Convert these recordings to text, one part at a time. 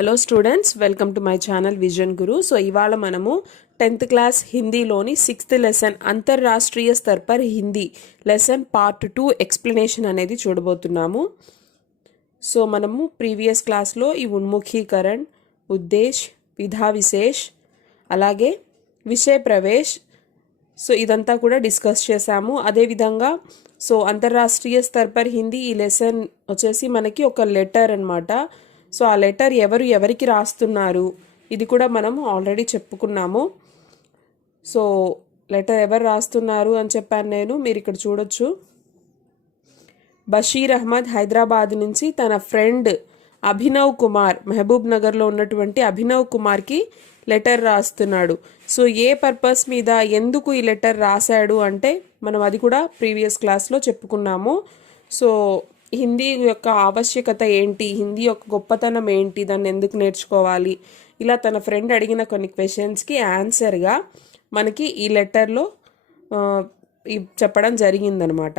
Hello students, welcome to my channel Vision Guru. So ఇవాళ మనము 10th class హిందీలోని 6th lesson అంతర్రాష్ట్రీయ స్తర్ పర్ హిందీ లెసన్ పార్ట్ 2 ఎక్స్ప్లెనేషన్ అనేది చూడబోతున్నాము. సో మనము ప్రీవియస్ క్లాస్లో ఈ ఉన్ముఖీకరణ్, ఉద్దేశ్, విధా విశేష్, అలాగే విషయ ప్రవేశ్, సో ఇదంతా కూడా డిస్కస్ చేసాము. అదేవిధంగా సో అంతర్రాష్ట్రీయ స్తర్ పర్ హిందీ ఈ లెసన్ వచ్చేసి మనకి ఒక లెటర్ అన్నమాట. సో ఆ లెటర్ ఎవరికి రాస్తున్నారు ఇది కూడా మనం ఆల్రెడీ చెప్పుకున్నాము. సో లెటర్ ఎవరు రాస్తున్నారు అని చెప్పాను నేను, మీరు ఇక్కడ చూడొచ్చు. బషీర్ అహ్మద్ హైదరాబాద్ నుంచి తన ఫ్రెండ్ అభినవ్ కుమార్, మహబూబ్ నగర్లో ఉన్నటువంటి అభినవ్ కుమార్కి లెటర్ రాస్తున్నాడు. సో ఏ పర్పస్ మీద, ఎందుకు ఈ లెటర్ రాశాడు అంటే మనం అది కూడా ప్రీవియస్ క్లాస్లో చెప్పుకున్నాము. సో హిందీ యొక్క ఆవశ్యకత ఏంటి, హిందీ యొక్క గొప్పతనం ఏంటి, దాన్ని ఎందుకు నేర్చుకోవాలి, ఇలా తన ఫ్రెండ్ అడిగిన కొన్ని క్వశ్చన్స్కి ఆన్సర్గా మనకి ఈ లెటర్లో చెప్పడం జరిగిందనమాట.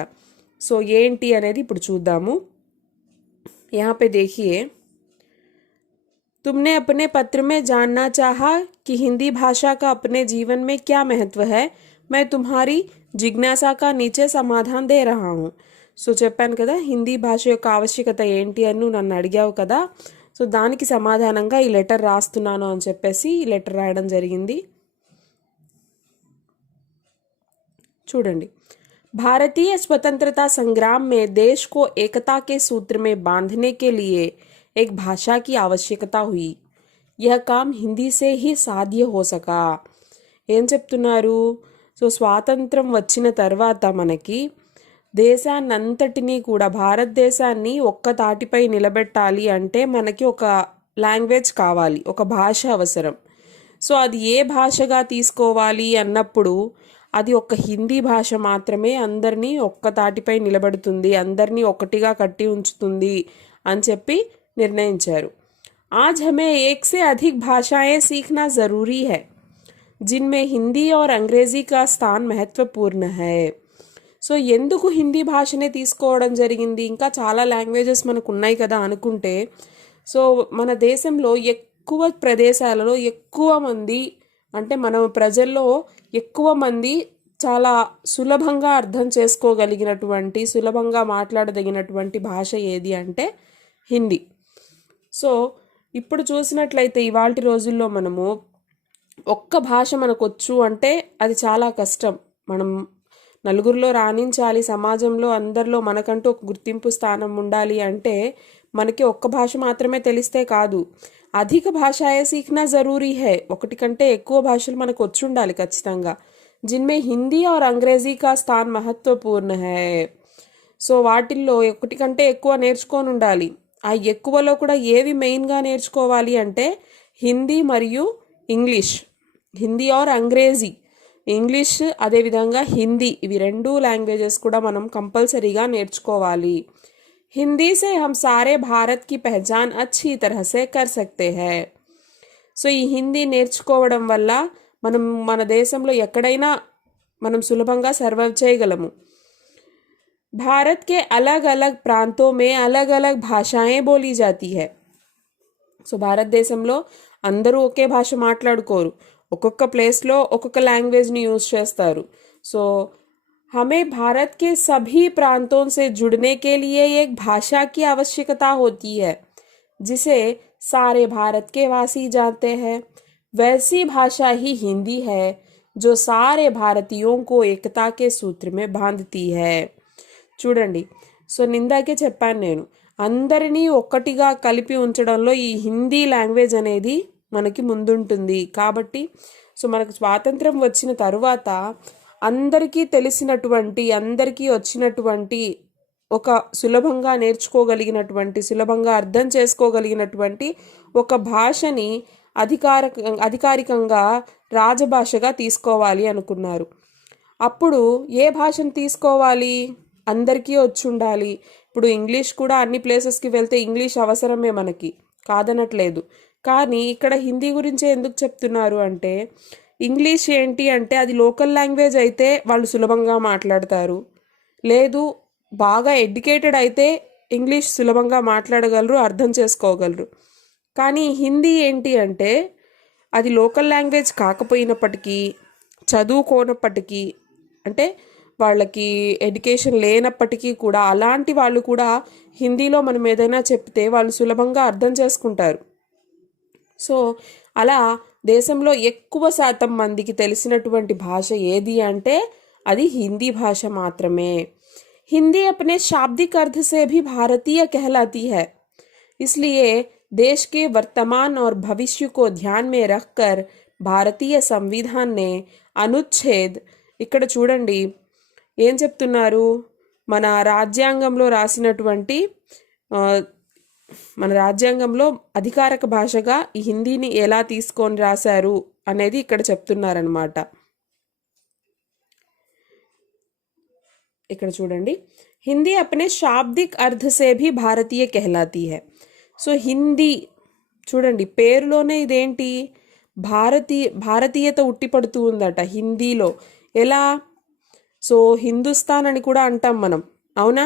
సో ఏంటి అనేది ఇప్పుడు చూద్దాము. यहाँ पे देखिए, तुमने अपने पत्र में जानना चाहा कि हिंदी भाषा का अपने जीवन में क्या महत्व है. मैं तुम्हारी जिज्ञासा का नीचे समाधान दे रहा हूँ. సో చెప్పాను కదా, హిందీ భాష యొక్క ఆవశ్యకత ఏంటి అని నువ్వు నన్ను అడిగావు కదా, సో దానికి సమాధానంగా ఈ లెటర్ రాస్తున్నాను అని చెప్పేసి ఈ లెటర్ రాయడం జరిగింది. చూడండి. भारतीय स्वतंत्रता संग्राम में देश को एकता के सूत्र में बांधने के लिए एक भाषा की आवश्यकता हुई. यह काम हिंदी से ही साध्य हो सका. ఏం చెప్తున్నారు? సో స్వాతంత్రం వచ్చిన తర్వాత మనకి దేశాన్నంతటినీ కూడా, భారతదేశాన్ని ఒక్క తాటిపై నిలబెట్టాలి అంటే మనకి ఒక లాంగ్వేజ్ కావాలి, ఒక భాష అవసరం. సో అది ఏ భాషగా తీసుకోవాలి అన్నప్పుడు అది ఒక హిందీ భాష మాత్రమే అందరినీ ఒక్క తాటిపై నిలబెడుతుంది, అందరినీ ఒకటిగా కట్టి ఉంచుతుంది అని చెప్పి నిర్ణయించారు. आज हमें एक से अधिक भाषाएं सीखना ज़रूरी है जिनमें हिंदी और अंग्रेज़ी का स्थान महत्वपूर्ण है. సో ఎందుకు హిందీ భాషనే తీసుకోవడం జరిగింది? ఇంకా చాలా లాంగ్వేజెస్ మనకు ఉన్నాయి కదా అనుకుంటే, సో మన దేశంలో ఎక్కువ ప్రదేశాలలో ఎక్కువ మంది, అంటే మన ప్రజల్లో ఎక్కువ మంది చాలా సులభంగా అర్థం చేసుకోగలిగినటువంటి, సులభంగా మాట్లాడదగినటువంటి భాష ఏది అంటే హిందీ. సో ఇప్పుడు చూసినట్లయితే ఇవాల్టి రోజుల్లో మనము ఒక్క భాష మనకు వచ్చు అంటే అది చాలా కష్టం. మనం నలుగురిలో రాణించాలి, సమాజంలో అందరిలో మనకంటూ ఒక గుర్తింపు స్థానం ఉండాలి అంటే మనకి ఒక్క భాష మాత్రమే తెలిస్తే కాదు, అధిక భాషాయే సీఖనా జరూరీ హై. ఒకటి కంటే ఎక్కువ భాషలు మనకు వచ్చి ఉండాలి ఖచ్చితంగా. జిన్మే హిందీ और अंग्रेजी का स्थान महत्वपूर्ण है. సో వాటిల్లో ఒకటి కంటే ఎక్కువ నేర్చుకొని ఉండాలి. ఆ ఎక్కువలో కూడా ఏవి మెయిన్గా నేర్చుకోవాలి అంటే హిందీ మరియు ఇంగ్లీష్. హిందీ और अंग्रेजी, ఇంగ్లీష్ అదేవిధంగా హిందీ, ఇవి రెండు లాంగ్వేజెస్ కూడా మనం కంపల్సరీగా నేర్చుకోవాలి. హిందీ से हम सारे भारत की पहचान अच्छी तरह से कर सकते हैं. సో ఈ హిందీ నేర్చుకోవడం వల్ల మనం మన దేశంలో ఎక్కడైనా మనం సులభంగా సర్వైవ్ చేయగలము. भारत के अलग अलग प्रांतों में अलग अलग भाषाएं बोली जाती है. సో భారతదేశంలో అందరూ ఒకే భాష మాట్లాడుకోరు, ఒక్కొక్క ప్లేస్లో ఒక్కొక్క లాంగ్వేజ్ని యూజ్ చేస్తారు. సో हमें भारत के सभी प्रांतों से जुड़ने के लिए एक भाषा की आवश्यकता होती है जिसे सारे भारत के वासी जानते हैं. वैसी भाषा ही हिंदी है जो सारे भारतीयों को एकता के सूत्र में बांधती है. చూడండి, సో నిందాకే చెప్పాను నేను, అందరినీ ఒక్కటిగా కలిపి ఉంచడంలో ఈ హిందీ లాంగ్వేజ్ అనేది మనకి ముందుంటుంది. కాబట్టి సో మనకు స్వాతంత్రం వచ్చిన తరువాత అందరికీ తెలిసినటువంటి, అందరికీ వచ్చినటువంటి, ఒక సులభంగా నేర్చుకోగలిగినటువంటి, సులభంగా అర్థం చేసుకోగలిగినటువంటి ఒక భాషని అధికారికంగా రాజభాషగా తీసుకోవాలి అనుకున్నారు. అప్పుడు ఏ భాషను తీసుకోవాలి? అందరికీ వచ్చి ఉండాలి. ఇప్పుడు ఇంగ్లీష్ కూడా అన్ని ప్లేసెస్కి వెళ్తే ఇంగ్లీష్ అవసరమే, మనకి కాదనట్లేదు. కానీ ఇక్కడ హిందీ గురించే ఎందుకు చెప్తున్నారు అంటే, ఇంగ్లీష్ ఏంటి అంటే అది లోకల్ లాంగ్వేజ్ అయితే వాళ్ళు సులభంగా మాట్లాడతారు, లేదు బాగా ఎడ్యుకేటెడ్ అయితే ఇంగ్లీష్ సులభంగా మాట్లాడగలరు, అర్థం చేసుకోగలరు. కానీ హిందీ ఏంటి అంటే అది లోకల్ లాంగ్వేజ్ కాకపోయినప్పటికీ, చదువుకోనప్పటికీ, అంటే వాళ్ళకి ఎడ్యుకేషన్ లేనప్పటికీ కూడా అలాంటి వాళ్ళు కూడా హిందీలో మనం ఏదైనా చెప్తే వాళ్ళు సులభంగా అర్థం చేసుకుంటారు. సో అలా దేశంలో ఎక్కువ శాతం మందికి తెలిసినటువంటి భాష ఏది అంటే అది హిందీ భాష మాత్రమే. हिंदी अपने शाब्दिक अर्थ से भी भारतीय कहलाती है। इसलिए देश के वर्तमान और भविष्य को ध्यान में रखकर భారతీయ సంవిధాన్ నే అనుచ్ఛేద్, ఇక్కడ చూడండి ఏం చెప్తున్నారు, మన రాజ్యాంగంలో రాసినటువంటి మన రాజ్యాంగంలో అధికారిక భాషగా ఈ హిందీని ఎలా తీసుకొని రాశారు అనేది ఇక్కడ చెప్తున్నారనమాట. ఇక్కడ చూడండి, హిందీ అప్నే శాబ్దిక్ అర్థ సే భీ భారతీయ कहलाती है. సో హిందీ చూడండి పేరులోనే ఇదేంటి భారతీయత ఉట్టిపడుతూ ఉందట హిందీలో. ఎలా? సో హిందుస్థాన్ అని కూడా అంటాం మనం, అవునా?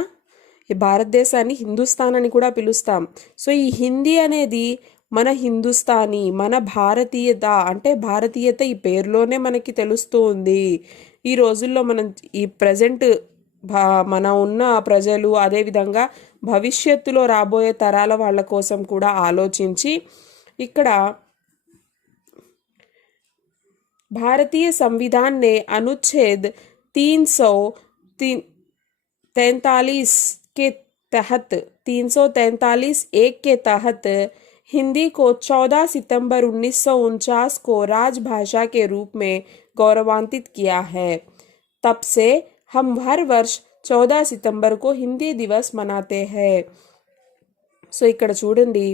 ఈ భారతదేశాన్ని హిందుస్థాన్ అని కూడా పిలుస్తాం. సో ఈ హిందీ అనేది మన హిందుస్థానీ, మన భారతీయత, అంటే భారతీయత ఈ పేరులోనే మనకి తెలుస్తూ ఉంది. ఈ రోజుల్లో మనం ఈ ప్రజెంట్ మన ఉన్న ప్రజలు, అదేవిధంగా భవిష్యత్తులో రాబోయే తరాల వాళ్ళ కోసం కూడా ఆలోచించి ఇక్కడ भारतीय संविधान ने अनुच्छेद 343 के तहत 343(1) के तहत हिंदी को 14 सितंबर 1949 को राजभाषा के रूप में गौरवान्वित किया है. तब से हम हर वर्ष 14 सितंबर को हिंदी दिवस मनाते हैं. సో ఇక్కడ చూడండి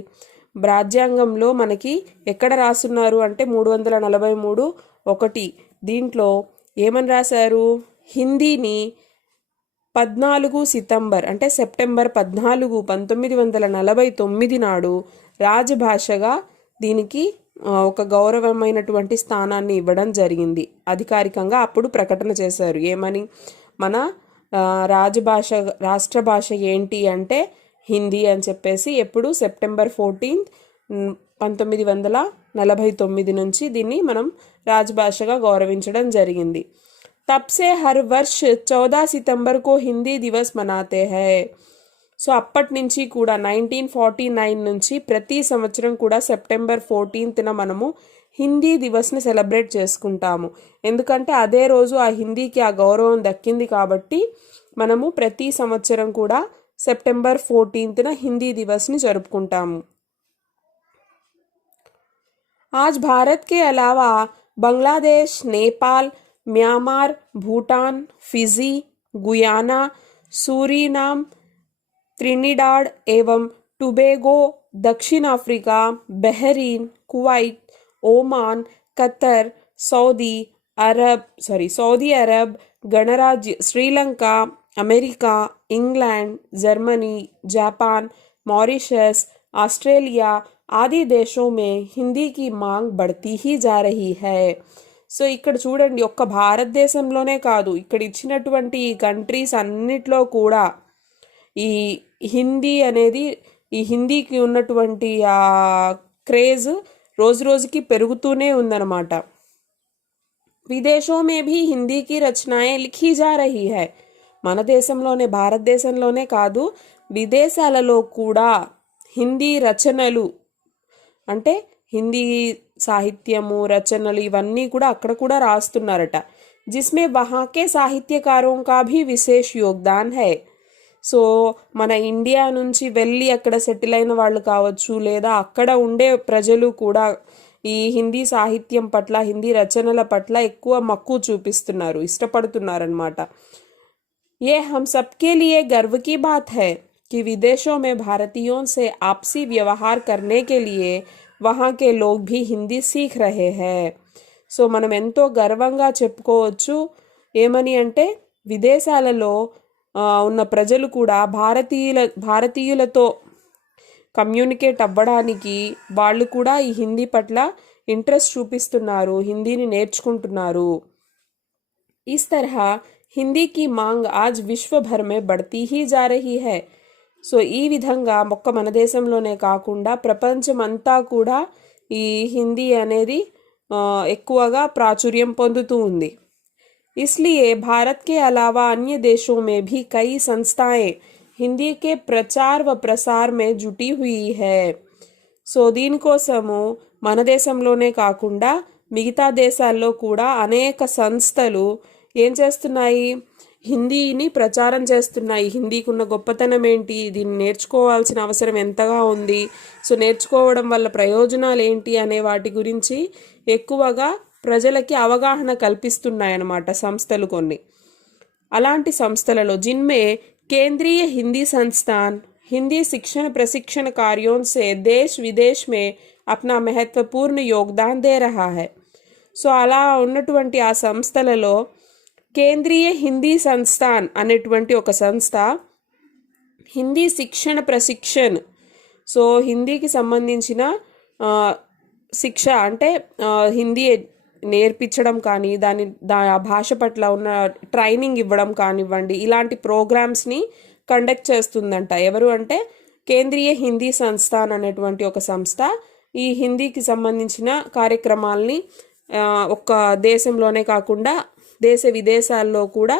రాజ్యాంగంలో మనకి ఎక్కడ రాస్తున్నారు అంటే 343(1) దీంట్లో ఏమని రాశారు, హిందీని 14 సితంబర్ అంటే సెప్టెంబర్ 14, 1949 నాడు రాజభాషగా దీనికి ఒక గౌరవమైనటువంటి స్థానాన్ని ఇవ్వడం జరిగింది. అధికారికంగా అప్పుడు ప్రకటన చేశారు. ఏమని? మన రాష్ట్ర భాష ఏంటి అంటే హిందీ అని చెప్పేసి ఎప్పుడు సెప్టెంబర్ 14, 1949 నుంచి దీన్ని మనం రాజభాషగా గౌరవించడం జరిగింది. तब से हर वर्ष 14 सितंबर को हिंदी दिवस मनाते हैं. సో అప్పటి నుంచి కూడా 1949 నుంచి ప్రతి సంవత్సరం కూడా సెప్టెంబర్ 14న మనము హిందీ దివస్ని సెలబ్రేట్ చేసుకుంటాము. ఎందుకంటే అదే రోజు ఆ హిందీకి ఆ గౌరవం దక్కింది కాబట్టి మనము ప్రతి సంవత్సరం కూడా సెప్టెంబర్ 14న हिंदी दिवस ని జరుపుకుంటాము. आज भारत के अलावा Bangladesh, Nepal, Myanmar, Bhutan, Fiji, Guyana, Suriname, Trinidad एवं टोबैगो, दक्षिण Africa, Bahrain, Kuwait, Oman, Qatar, Saudi Arab गणराज्य, Sri Lanka, America, England, Germany, Japan, Mauritius, Australia आदि देशों में हिंदी की मांग बढ़ती ही जा रही है. సో ఇక్కడ చూడండి, ఒక్క భారతదేశంలోనే కాదు, ఇక్కడ ఇచ్చినటువంటి ఈ కంట్రీస్ అన్నిట్లో కూడా ఈ హిందీ అనేది, ఈ హిందీకి ఉన్నటువంటి ఆ క్రేజ్ రోజు రోజుకి పెరుగుతూనే ఉందన్నమాట. విదేశోं में भी हिंदी की रचनाएं लिखी जा रही है. మన దేశంలోనే, భారతదేశంలోనే కాదు, విదేశాలలో కూడా హిందీ రచనలు అంటే హిందీ సాహిత్యము, రచనలు ఇవన్నీ కూడా అక్కడ కూడా రాస్తున్నారట. జిస్మే వహా కే సాహిత్యకారోं का भी विशेष योगदान है. సో మన ఇండియా నుంచి వెళ్ళి అక్కడ సెటిల్ అయిన వాళ్ళు కావచ్చు, లేదా అక్కడ ఉండే ప్రజలు కూడా ఈ హిందీ సాహిత్యం పట్ల, హిందీ రచనల పట్ల ఎక్కువ మక్కువ చూపిస్తున్నారు, ఇష్టపడుతున్నారన్నమాట. ये हम सबके लिए गर्व की बात है कि विदेशों में भारतीयों से आपसी व्यवहार करने के लिए वहाँ के लोग भी हिंदी सीख रहे हैं. సో మనం ఎంతో గర్వంగా చెప్పుకోవచ్చు. ఏమని అంటే విదేశాలలో ఉన్న ప్రజలు కూడా భారతీయులతో కమ్యూనికేట్ అవ్వడానికి వాళ్ళు కూడా ఈ హిందీ పట్ల ఇంట్రెస్ట్ చూపిస్తున్నారు, హిందీని నేర్చుకుంటున్నారు. इस तरह हिंदी की मांग आज विश्व भर में बढ़ती ही जा रही है. సో ఈ విధంగా మన దేశంలోనే కాకుండా ప్రపంచమంతా కూడా ఈ హిందీ అనేది ఎక్కువగా ప్రాచుర్యం పొందుతూ ఉంది. इसलिए भारत के अलावा अन्य देशों में भी कई संस्थाएं हिंदी के प्रचार व प्रसार में जुटी हुई है. సో దీనికోసము మన దేశంలోనే కాకుండా మిగతా దేశాల్లో కూడా అనేక సంస్థలు ఏం చేస్తున్నాయి, హిందీని ప్రచారం చేస్తున్నాయి. హిందీకి ఉన్న గొప్పతనం ఏంటి, దీన్ని నేర్చుకోవాల్సిన అవసరం ఎంతగా ఉంది, సో నేర్చుకోవడం వల్ల ప్రయోజనాలు ఏంటి అనే వాటి గురించి ఎక్కువగా ప్రజలకి అవగాహన కల్పిస్తున్నాయన్నమాట సంస్థలు కొన్ని. అలాంటి సంస్థలలో जिनमें केंद्रीय हिंदी संस्थान हिंदी शिक्षण प्रशिक्षण कार्यों से देश विदेश में अपना महत्वपूर्ण योगदान दे रहा है. సో అలా ఉన్నటువంటి ఆ సంస్థలలో కేంద్రీయ హిందీ సంస్థాన్ అనేటువంటి ఒక సంస్థ హిందీ శిక్షణ ప్రశిక్షణ్, సో హిందీకి సంబంధించిన శిక్ష అంటే హిందీ నేర్పించడం కానీ ఆ భాష పట్ల ఉన్న ట్రైనింగ్ ఇవ్వడం కానివ్వండి, ఇలాంటి ప్రోగ్రామ్స్ని కండక్ట్ చేస్తుందంట. ఎవరు అంటే కేంద్రీయ హిందీ సంస్థాన్ అనేటువంటి ఒక సంస్థ ఈ హిందీకి సంబంధించిన కార్యక్రమాల్ని ఒక్క దేశంలోనే కాకుండా దేశ విదేశాల్లో కూడా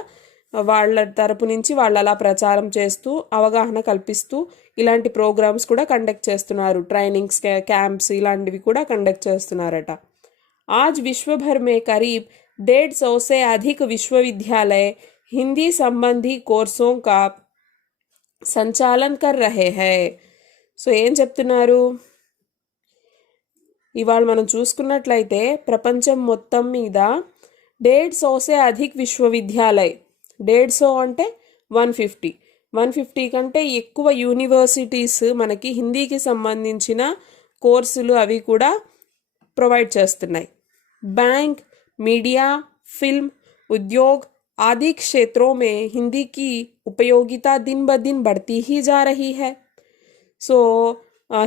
వాళ్ళ తరపు నుంచి వాళ్ళు అలా ప్రచారం చేస్తూ అవగాహన కల్పిస్తూ ఇలాంటి ప్రోగ్రామ్స్ కూడా కండక్ట్ చేస్తున్నారు. ట్రైనింగ్స్ క్యాంప్స్ ఇలాంటివి కూడా కండక్ట్ చేస్తున్నారట. आज विश्व भर में करीब 150 से अधिक विश्वविद्यालय हिंदी संबंधी कोर्सों का संचालन कर रहे हैं. సో ఏం చెప్తున్నారు, ఇవాళ మనం చూసుకున్నట్లయితే ప్రపంచం మొత్తం మీద 150 से अधिक విశ్వవిద్యాలయ, 150 అంటే 150 కంటే ఎక్కువ యూనివర్సిటీస్ మనకి హిందీకి సంబంధించిన కోర్సులు అవి కూడా ప్రొవైడ్ చేస్తున్నాయి. बैंक, मीडिया, फिल्म, उद्योग आदि क्षेत्रों में हिंदी की उपयोगिता दिन ब दिन बढ़ती ही जा रही है. సో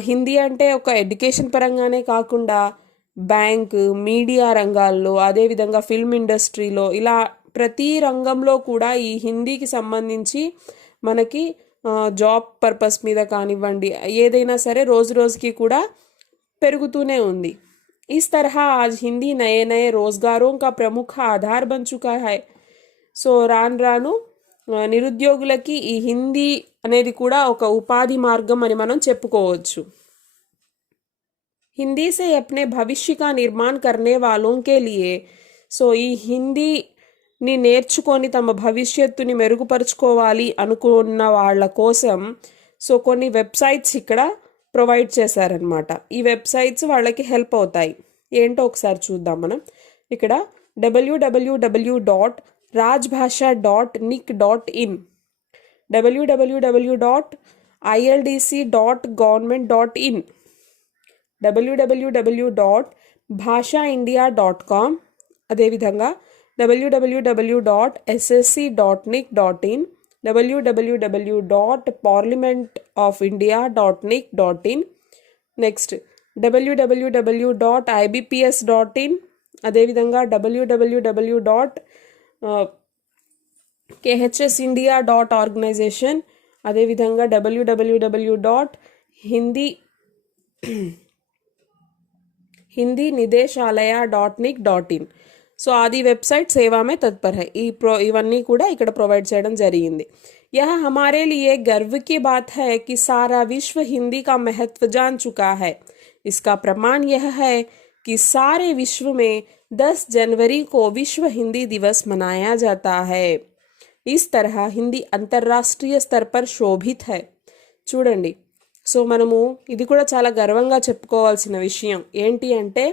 హిందీ అంటే ఒక ఎడ్యుకేషన్ పరంగానే కాకుండా బ్యాంక్, మీడియా రంగాల్లో, అదేవిధంగా ఫిల్మ్ ఇండస్ట్రీలో ఇలా ప్రతి రంగంలో కూడా ఈ హిందీకి సంబంధించి మనకి జాబ్ పర్పస్ మీద కానివ్వండి ఏదైనా సరే రోజు రోజుకి కూడా పెరుగుతూనే ఉంది. इस तरह आज हिंदी नए नए रोजगारों का प्रमुख आधार बन चुका है. సో రాను నిరుద్యోగులకి ఈ హిందీ అనేది కూడా ఒక ఉపాధి మార్గం అని మనం చెప్పుకోవచ్చు. हिंदी से अपने भविष्य का निर्माण करने वालों के लिए, సో ఈ హిందీని నేర్చుకొని తమ భవిష్యత్తుని మెరుగుపరుచుకోవాలి అనుకున్న వాళ్ళ కోసం సో కొన్ని వెబ్సైట్స్ ఇక్కడ ప్రొవైడ్ చేశారనమాట. ఈ వెబ్సైట్స్ వాళ్ళకి హెల్ప్ అవుతాయి. ఏంటో ఒకసారి చూద్దాం మనం. ఇక్కడ www.rajbhasha.nic.in, www.ildc.government.in, www.bhashaindia.com, అదేవిధంగా www.ssc.nic.in, www.parliamentofindia.nic.in, నెక్స్ట్ www.ibps.in, అదేవిధంగా www.khsindia.organization, అదేవిధంగా www.hindiనిదేశాలయ.nic.in. సో ఆది వెబ్సైట్ సేవా మే తత్పర్ హై. ఇవన్నీ కూడా ఇక్కడ ప్రొవైడ్ చేయడం జరిగింది. यह हमारे लिए गर्व की बात है कि सारा विश्व हिंदी का महत्व जान चुका है. इसका प्रमाण यह है कि सारे विश्व में 10 जनवरी को विश्व हिंदी दिवस मनाया जाता है. इस तरह हिंदी अंतर्राष्ट्रीय स्तर पर शोभित है. చూడండి, సో మనము ఇది కూడా చాలా గర్వంగా చెప్పుకోవాల్సిన విషయం ఏంటి అంటే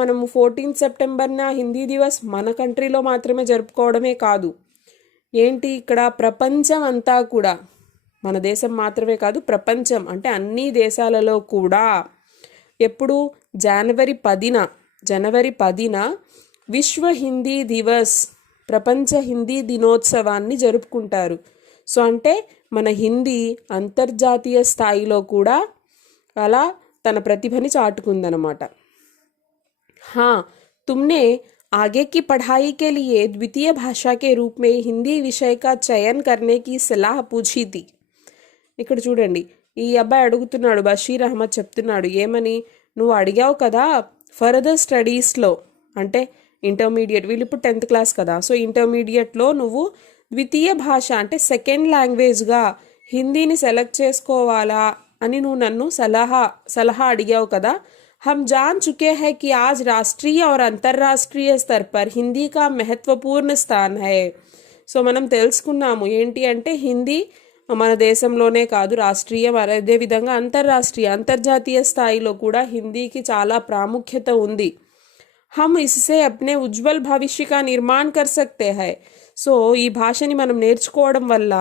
మనము 14 సెప్టెంబర్న హిందీ దివస్ మన కంట్రీలో మాత్రమే జరుపుకోవడమే కాదు, ఏంటి ఇక్కడ ప్రపంచం అంతా కూడా, మన దేశం మాత్రమే కాదు ప్రపంచం అంటే అన్ని దేశాలలో కూడా ఎప్పుడు జనవరి 10న విశ్వ హిందీ దివస్, ప్రపంచ హిందీ దినోత్సవాన్ని జరుపుకుంటారు. సో అంటే మన హిందీ అంతర్జాతీయ స్థాయిలో కూడా అలా తన ప్రతిభని చాటుకుందనమాట. हाँ, तुमने आगे की पढ़ाई के लिए द्वितीय भाषा के रूप में हिंदी विषय का चयन करने की सलाह पूछी थी. ఇక్కడ చూడండి, ఈ అబ్బాయి అడుగుతున్నాడు, బషీర్ అహ్మద్ చెప్తున్నాడు ఏమని, నువ్వు అడిగావు కదా ఫర్దర్ స్టడీస్లో, అంటే ఇంటర్మీడియట్, వీళ్ళు ఇప్పుడు 10th క్లాస్ కదా, సో ఇంటర్మీడియట్లో నువ్వు ద్వితీయ భాష అంటే సెకండ్ లాంగ్వేజ్గా హిందీని సెలెక్ట్ చేసుకోవాలా అని నువ్వు నన్ను సలహా అడిగావు కదా. हम जान चुके हैं कि आज राष्ट्रीय और अंतर्राष्ट्रीय स्तर पर हिंदी का महत्वपूर्ण स्थान है. సో మనం తెలుసుకున్నాము ఏంటి అంటే హిందీ మన దేశంలోనే కాదు, రాష్ట్రీయ అదేవిధంగా అంతర్జాతీయ స్థాయిలో కూడా హిందీకి చాలా ప్రాముఖ్యత ఉంది. हम इससे अपने उज्जवल भविष्य का निर्माण कर सकते हैं. సో ఈ భాషని మనం నేర్చుకోవడం వల్ల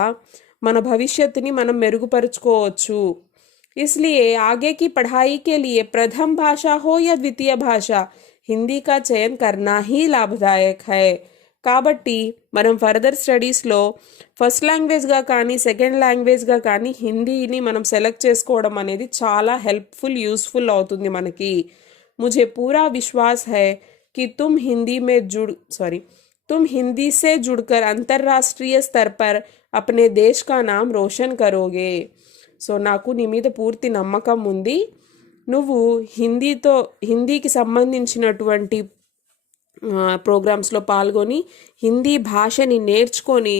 మన భవిష్యత్తుని మనం మెరుగుపరుచుకోవచ్చు. इसलिए आगे की पढ़ाई के लिए प्रथम भाषा हो या द्वितीय भाषा, हिंदी का चयन करना ही लाभदायक है. కాబట్టి మనం ఫర్దర్ స్టడీస్లో ఫస్ట్ లాంగ్వేజ్గా కానీ సెకండ్ లాంగ్వేజ్గా కానీ హిందీని మనం సెలెక్ట్ చేసుకోవడం అనేది చాలా యూస్ఫుల్ అవుతుంది మనకి. मुझे पूरा विश्वास है कि तुम हिंदी से जुड़कर अंतर्राष्ट्रीय स्तर पर अपने देश का नाम रोशन करोगे. సో నాకు నీ మీద పూర్తి నమ్మకం ఉంది, నువ్వు హిందీకి సంబంధించినటువంటి ప్రోగ్రామ్స్లో పాల్గొని హిందీ భాషని నేర్చుకొని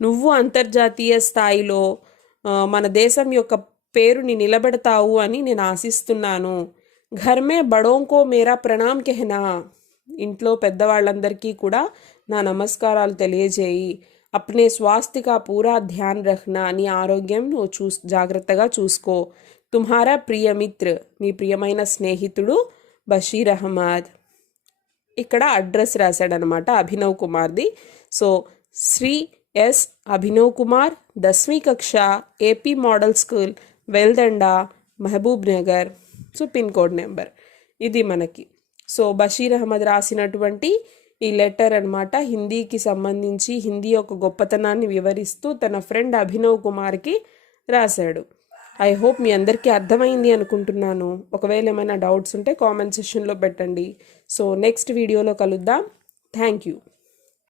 నువ్వు అంతర్జాతీయ స్థాయిలో మన దేశం యొక్క పేరుని నిలబెడతావు అని నేను ఆశిస్తున్నాను. ఘర్ మే బడోంకో మేరా ప్రణామ్ కెహనా, ఇంట్లో పెద్దవాళ్ళందరికీ కూడా నా నమస్కారాలు తెలియజేయి. అప్నే స్వాస్థ్య కా పూరా ధ్యాన్ రఖ్నా, నీ ఆరోగ్యం నువ్వు జాగ్రత్తగా చూసుకో. తుమ్హారా ప్రియ మిత్ర, మీ ప్రియమైన స్నేహితుడు బషీర్ అహ్మద్. ఇక్కడ అడ్రస్ రాశాడనమాట అభినవ్ కుమార్ది. సో శ్రీ ఎస్ అభినవ్ కుమార్, 10वीं కక్ష, AP model school, Veldanda, Mahabubnagar. So pin code number ఇది మనకి. సో బషీర్ అహ్మద్ రాసినటువంటి ఈ లెటర్ అనమాట, హిందీకి సంబంధించి హిందీ యొక్క గొప్పతనాన్ని వివరిస్తూ తన ఫ్రెండ్ అభినవ్ కుమార్కి రాశాడు. ఐ హోప్ మీ అందరికీ అర్థమైంది అనుకుంటున్నాను. ఒకవేళ ఏమైనా డౌట్స్ ఉంటే కామెంట్ సెక్షన్లో పెట్టండి. సో నెక్స్ట్ వీడియోలో కలుద్దాం. Thank you.